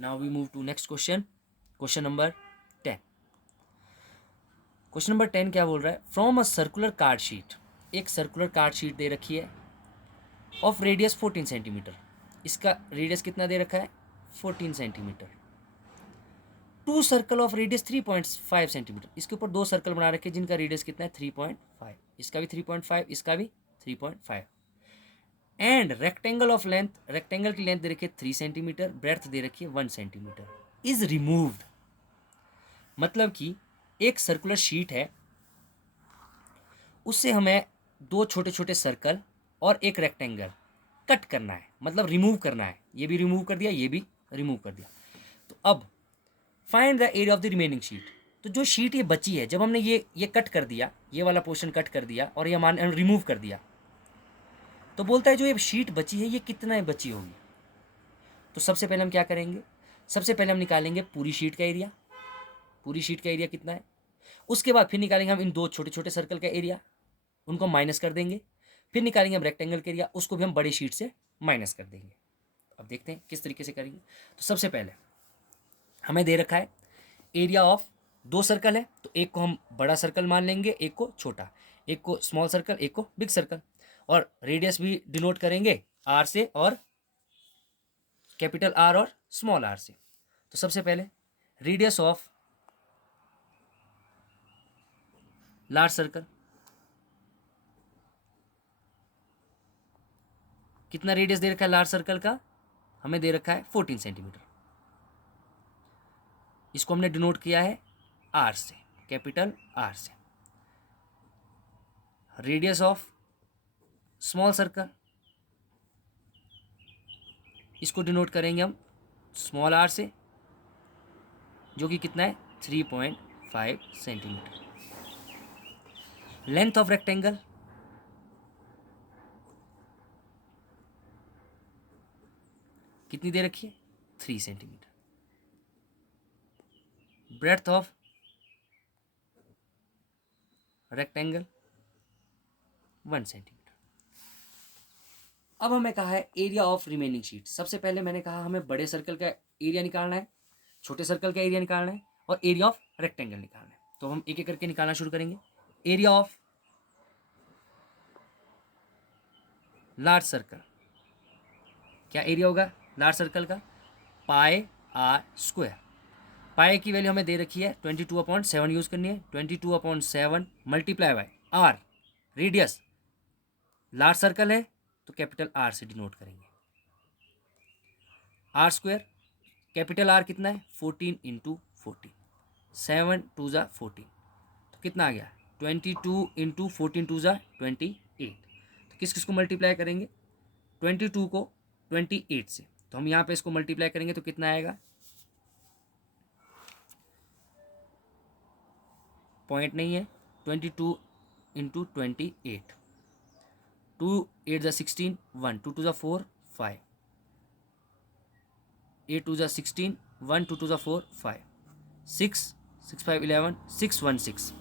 Now we move to next question, question number 10। Question number 10 क्या बोल रहा है? From a circular card sheet, एक सर्कुलर कार्ड शीट दे रखी है ऑफ रेडियस 14 सेंटीमीटर। इसका रेडियस कितना दे रखा है? 14 centimetre. Two circle of radius 3.5 centimetre. इसके ऊपर दो सर्कल बना रखे जिनका रेडियस कितना है? 3.5। इसका भी 3.5, इसका भी 3.5। And rectangle of length, rectangle की लेंथ दे रखी है 3 सेंटीमीटर, ब्रेड्थ दे रखी है 1 सेंटीमीटर। इज रिमूव्ड, मतलब कि एक सर्कुलर शीट है, उससे हमें दो छोटे छोटे सर्कल और एक रेक्टेंगल कट करना है, मतलब रिमूव करना है। ये भी रिमूव कर दिया, ये भी रिमूव कर दिया। तो अब find the area of the remaining sheet. तो जो शीट ये बची है, जब हमने ये कट कर दिया, ये वाला पोर्शन कट कर दिया और ये मान रिमूव कर दिया, तो बोलता है जो ये शीट बची है ये कितना बची होगी। तो सबसे पहले हम क्या करेंगे? सबसे पहले हम निकालेंगे पूरी शीट का एरिया। पूरी शीट का एरिया कितना है? उसके बाद फिर निकालेंगे हम इन दो छोटे छोटे सर्कल का एरिया, उनको माइनस कर देंगे। फिर निकालेंगे हम रेक्टेंगल का एरिया, उसको भी हम बड़ी शीट से माइनस कर देंगे। अब देखते हैं किस तरीके से करेंगे। तो सबसे पहले हमें दे रखा है एरिया ऑफ दो सर्कल है, तो एक को हम बड़ा सर्कल मान लेंगे, एक को छोटा, एक को स्मॉल सर्कल, एक को बिग सर्कल। और रेडियस भी डिनोट करेंगे आर से, और कैपिटल आर और स्मॉल आर से। तो सबसे पहले रेडियस ऑफ लार्ज सर्कल, कितना रेडियस दे रखा है लार्ज सर्कल का? हमें दे रखा है 14 सेंटीमीटर। इसको हमने डिनोट किया है आर से, कैपिटल आर से। रेडियस ऑफ स्मॉल सर्कल, इसको डिनोट करेंगे हम स्मॉल आर से, जो कि कितना है? 3.5 सेंटीमीटर। लेंथ ऑफ रेक्टेंगल, कितनी दे रखी है? 3 centimetre. Breadth of rectangle 1 centimetre. अब हमें कहा है एरिया ऑफ रिमेनिंग शीट। सबसे पहले मैंने कहा हमें बड़े सर्कल का एरिया निकालना है, छोटे सर्कल का एरिया निकालना है, और एरिया ऑफ रेक्टेंगल निकालना है। तो हम एक एक करके निकालना शुरू करेंगे। एरिया ऑफ लार्ज सर्कल, क्या एरिया होगा लार्ज सर्कल का? पाई आर स्क्वायर। पाई की वैल्यू हमें दे रखी है 22/7 यूज करनी है। 22/7 multiply by R, radius large circle है तो कैपिटल आर से डिनोट करेंगे। आर स्क्वायर, कैपिटल आर कितना है? 14 इंटू 14, 7 2 ज़ा 14, तो कितना आ गया? 22 इंटू 14 2 ज़ा 28। तो किस किस को मल्टीप्लाई करेंगे? 22 को 28 से, तो हम यहाँ पे इसको मल्टीप्लाई करेंगे तो कितना आएगा? पॉइंट नहीं है, 22 इंटू 28, 2 8 ज़ा 16, 1 2 2 ज़ा 4 5, 8 2 ज़ा 16, 1 2 2 ज़ा 4 5, 6 6 5 11, 616।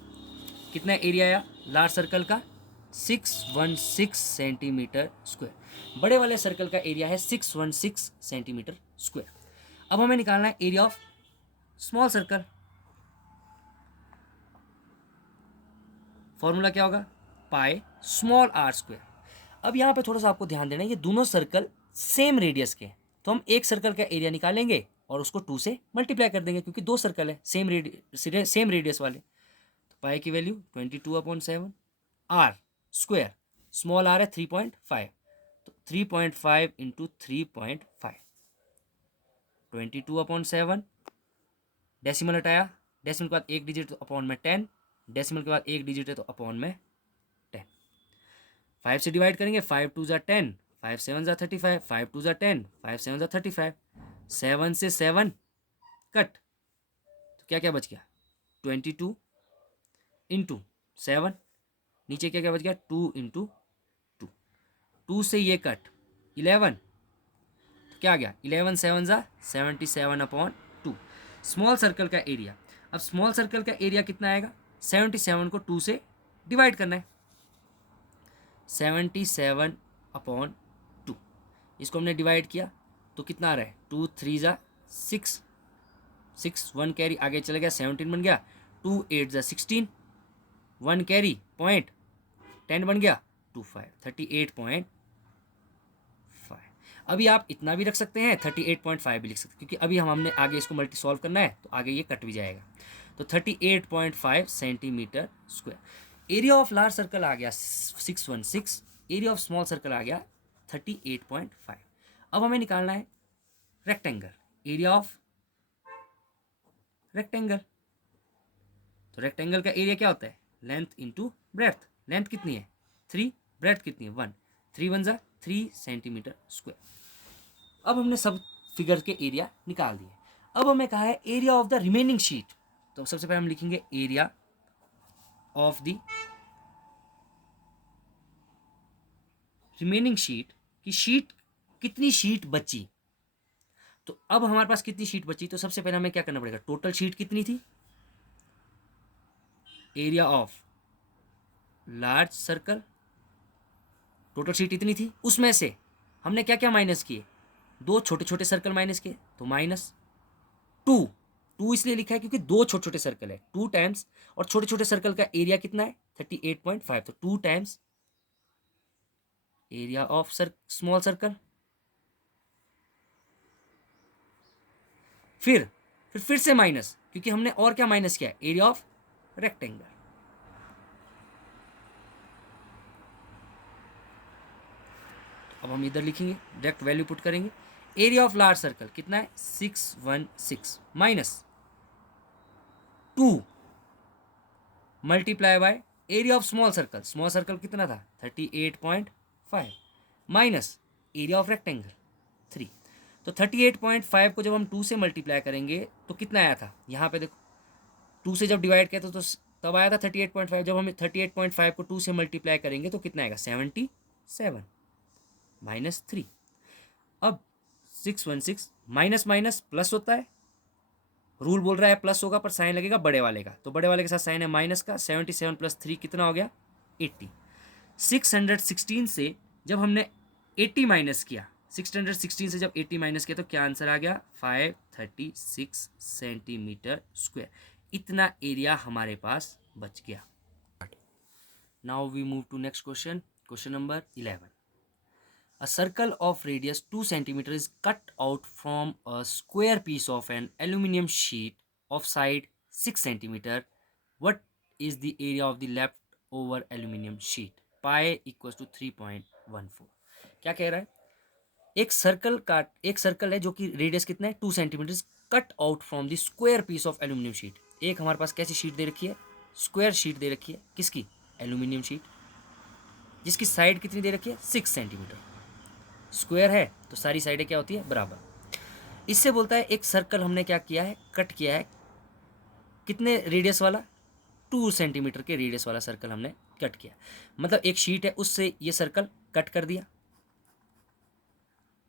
कितना एरिया आया लार्ज सर्कल का? 616 सेंटीमीटर स्क्वायर। बड़े वाले सर्कल का एरिया है 616 सेंटीमीटर स्क्वायर। अब हमें निकालना है area of small circle. Formula क्या होगा? Pi small R square. अब यहाँ पे थोड़ा सा आपको ध्यान देना है, ये दोनों सर्कल सेम रेडियस के हैं, तो हम एक सर्कल का एरिया निकालेंगे और उसको 2 से मल्टीप्लाई कर देंगे, क्योंकि दो सर्कल है सेम रेडियस वाले। तो पाई की value 22/7, R square, small R है 3.5, तो 3.5 इंटू 3.5, 22/7। डेसिमल हटाया, डेसिमल के बाद एक डिजिट तो अपॉन में 10, डेसिमल के बाद एक डिजिट है तो अपॉन में 10। 5 से डिवाइड करेंगे, 5 2 ज़ा 10, 5 7 ज़ा 35, 5 2 ज़ा 10, 5 7 ज़ा 35, 7 से 7 कट, तो क्या क्या बच गया? 22 इंटू 7, नीचे क्या क्या बच गया? 2 इंटू 2, 2 से ये कट 11, तो क्या आ गया? 11 7 ज़ा 77/2। स्मॉल सर्कल का एरिया, अब स्मॉल सर्कल का एरिया कितना आएगा? 77 को 2 से डिवाइड करना है, 77/2। इसको हमने डिवाइड किया तो कितना आ रहा है? 2 3 ज़ा 6 6 1 कैरी आगे चला गया 17 बन गया, 2 8 जा 16, 1 कैरी पॉइंट 10 बन गया, 2 5 38.5। अभी आप इतना भी रख सकते हैं, 38.5 भी लिख सकते हैं, क्योंकि अभी हमने आगे इसको मल्टी सॉल्व करना है तो आगे ये कट भी जाएगा। तो 38.5 centimetre square. Area of large circle आ गया 616, एरिया ऑफ स्मॉल सर्कल आ गया 38.5। अब हमें निकालना है रेक्टेंगल, एरिया ऑफ रेक्टेंगल। तो रेक्टेंगल का एरिया क्या होता है, लेंथ इंटू ब्रेथ। लेंथ कितनी है 3, ब्रेथ कितनी है 1, 3 1 जा 3 सेंटीमीटर स्क्वायर। अब हमने सब फिगर के एरिया निकाल दिए। अब हमें कहा है area of the remaining sheet. तो सबसे पहले हम लिखेंगे area of the remaining sheet, की शीट कितनी शीट बची। तो अब हमारे पास कितनी शीट बची, तो सबसे पहले हमें क्या करना पड़ेगा, टोटल शीट कितनी थी, area of large circle, total sheet इतनी थी, उसमें से हमने क्या क्या माइनस किए, 2 छोटे छोटे सर्कल माइनस किए, तो -2। 2 इसलिए लिखा है क्योंकि 2 छोटे छोटे सर्कल है, 2 टाइम्स, और छोटे छोटे सर्कल का एरिया कितना है 38.5, तो 2 times area of small circle. फिर से माइनस, क्योंकि हमने और क्या माइनस किया, एरिया ऑफ रेक्टेंगल। अब हम इधर लिखेंगे, डायरेक्ट वैल्यू पुट करेंगे, एरिया ऑफ लार्ज सर्कल कितना है 616 minus 2 multiply by area of small circle, small circle कितना था 38.5 माइनस एरिया ऑफ रेक्टेंगल 3। तो 38.5 को जब हम 2 से मल्टीप्लाई करेंगे तो कितना आया था, यहाँ पे देखो 2 से जब डिवाइड किया तो तब आया था 38.5। जब हम 38.5 को 2 से मल्टीप्लाई करेंगे तो कितना आएगा 77 -3। अब 616 माइनस माइनस प्लस होता है, रूल बोल रहा है प्लस होगा पर साइन लगेगा बड़े वाले का, तो बड़े वाले के साथ साइन है माइनस का। 77 + 3 कितना हो गया 80। 616 से जब हमने 80 माइनस किया, 616 से जब 80 माइनस किया तो क्या आंसर आ गया 536 सेंटीमीटर स्क्वायर। इतना एरिया हमारे पास बच गया। Now we move to next question, question number 11। A circle of radius 2 cm is cut out from a square piece of an aluminum sheet of side 6 cm. What is the area of the leftover aluminum sheet? Pi equals to 3.14। क्या कह रहा है, एक circle है जो कि radius कितना है 2 centimetre, cut out from the square piece of aluminium sheet. एक हमारे पास कैसी शीट दे रखी है, स्क्वायर शीट दे रखी है, किसकी, एल्यूमिनियम शीट, जिसकी साइड कितनी दे रखी है 6 सेंटीमीटर। स्क्वायर है तो सारी साइडें क्या होती है बराबर। इससे बोलता है एक सर्कल हमने क्या किया है, कट किया है, कितने रेडियस वाला 2 सेंटीमीटर के रेडियस वाला सर्कल हमने कट किया। मतलब एक शीट है उससे ये सर्कल कट कर दिया,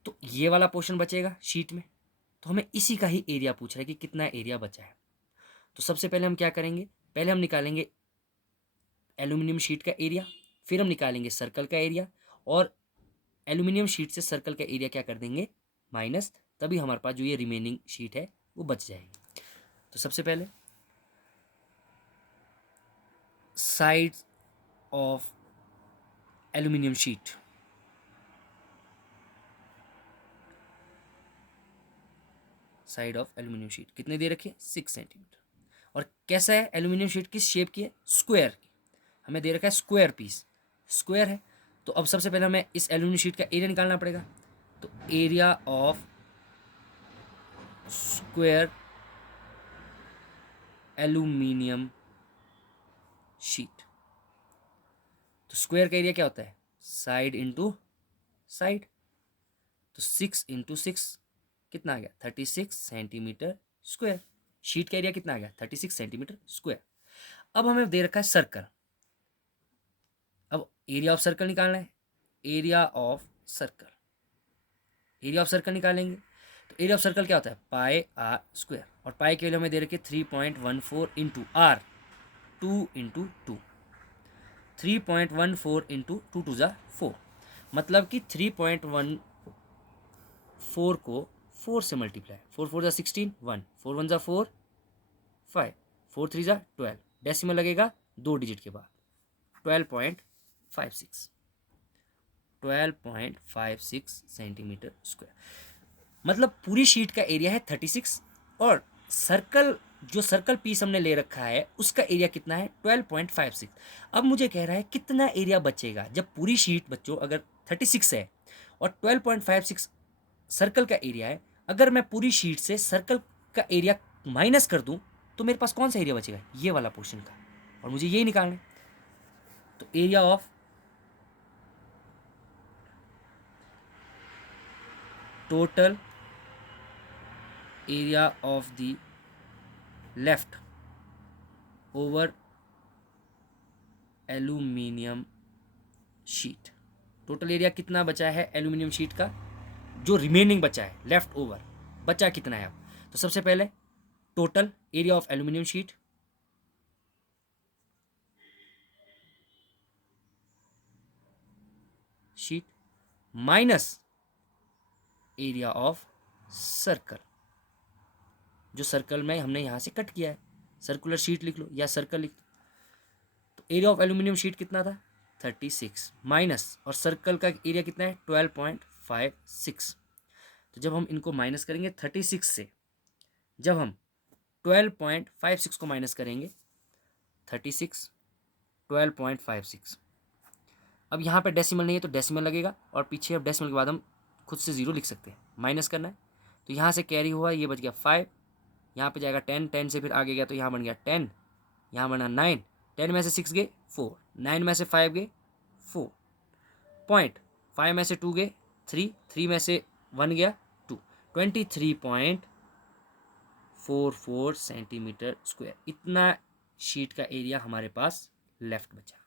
तो ये वाला पोर्शन बचेगा शीट में। तो हमें इसी का ही एरिया पूछ रहा है कि कितना एरिया बचा है। तो सबसे पहले हम क्या करेंगे, पहले हम निकालेंगे एल्यूमिनियम शीट का एरिया, फिर हम निकालेंगे सर्कल का एरिया, और एल्यूमिनियम शीट से सर्कल का एरिया क्या कर देंगे माइनस, तभी हमारे पास जो ये रिमेनिंग शीट है वो बच जाएगी। तो सबसे पहले sides of aluminium sheet, side of aluminium sheet कितने दे रखे 6 सेंटीमीटर। और कैसा है एल्यूमिनियम शीट, किस शेप की है, स्क्वायर की, हमें दे रखा है स्क्वायर पीस, स्क्वायर है। तो अब सबसे पहले हमें इस एल्यूमिनियम शीट का एरिया निकालना पड़ेगा। तो area of square aluminium sheet, तो स्क्वायर का एरिया क्या होता है साइड इंटू साइड, तो 6 इंटू 6 कितना आ गया 36 सेंटीमीटर स्क्वायर। शीट का एरिया कितना आ गया 36 सेंटीमीटर स्क्वायर। अब हमें दे रखा है सर्कल, अब एरिया ऑफ सर्कल निकालना है, area of circle, area of circle निकालेंगे। तो एरिया ऑफ सर्कल क्या होता है पाई आर स्क्वायर, और पाई के वैल्यू हमें दे रखी है 3.14 इंटू आर, 2 इंटू 2, 3.14 इंटू 2 2 जा 4, मतलब कि 3.14 को 4 से मल्टीप्लाई, 4 4 ज़ा 16, 1, 4 1 ज़ा 4, 5, 4 3 ज़ा 12, डेसिमल लगेगा 2 डिजिट के बाद, 12.56, 12.56 सेंटीमीटर स्क्वायर। मतलब पूरी शीट का एरिया है 36 और सर्कल, जो सर्कल पीस हमने ले रखा है उसका एरिया कितना है 12.56। अब मुझे कह रहा है कितना एरिया बचेगा जब पूरी शीट बच्चों अगर 36 है और 12.56 सर्कल का एरिया है, अगर मैं पूरी शीट से सर्कल का एरिया माइनस कर दूं तो मेरे पास कौन सा एरिया बचेगा, ये वाला पोर्शन का, और मुझे यही निकालना है। तो area of total area of the left over aluminium sheet, total area कितना बचा है एल्यूमिनियम शीट का, जो रिमेनिंग बचा है लेफ्ट ओवर बचा कितना है। अब तो सबसे पहले total area of aluminium sheet minus area of circle, जो सर्कल में हमने यहां से कट किया है, सर्कुलर शीट लिख लो या सर्कल लिख लो। तो एरिया ऑफ एल्यूमिनियम शीट कितना था 36 माइनस, और सर्कल का एरिया कितना है 12.56। तो जब हम इनको माइनस करेंगे 36 से, जब हम 12.56 को माइनस करेंगे 36 12.56, अब यहाँ पे डेसिमल नहीं है तो डेसिमल लगेगा, और पीछे अब डेसिमल के बाद हम खुद से ज़ीरो लिख सकते हैं, माइनस करना है। तो यहाँ से कैरी हुआ, ये बच गया 5, यहाँ पे जाएगा 10, 10 से फिर आगे गया तो यहाँ बन गया 10, यहाँ बना 9, 10 में से 6 गए 4, 9 में से 5 गए 4, पॉइंट 5 में से 2 गए 3, 3 में से 1 गया 2, 23.44 सेंटीमीटर स्क्वायर, इतना शीट का एरिया हमारे पास लेफ्ट बचा।